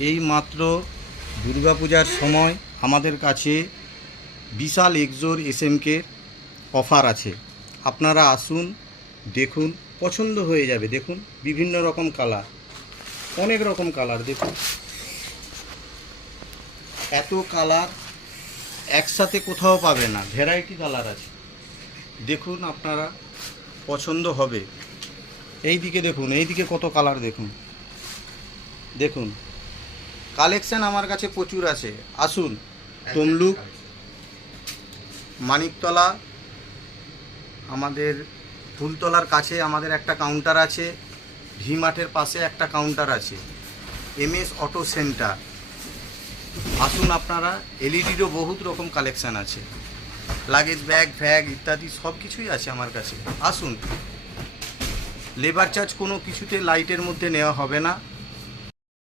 এই মাত্র দুর্গাপূজার সময় আমাদের কাছে বিশাল এক্সোর এসএমকে অফার আছে। আপনারা আসুন, দেখুন, পছন্দ হয়ে যাবে। দেখুন বিভিন্ন রকম কালার, অনেক রকম কালার। দেখুন এত কালার একসাথে কোথাও পাবে না, ভ্যারাইটি কালার আছে। দেখুন আপনারা পছন্দ হবে। এই দিকে দেখুন, এই দিকে কত কালার দেখুন। দেখুন কালেকশান আমার কাছে প্রচুর আছে। আসুন, তমলুক মানিকতলা আমাদের ফুলতলার কাছে আমাদের একটা কাউন্টার আছে, ভি মার্টের পাশে একটা কাউন্টার আছে, এমএস অটো সেন্টার। আসুন আপনারা, এলইডিরও বহুত রকম কালেকশান আছে, লাগেজ ব্যাগ ফ্যাগ ইত্যাদি সব কিছুই আছে আমার কাছে। আসুন, লেবার চার্জ কোনো কিছুতে লাইটের মধ্যে নেওয়া হবে না।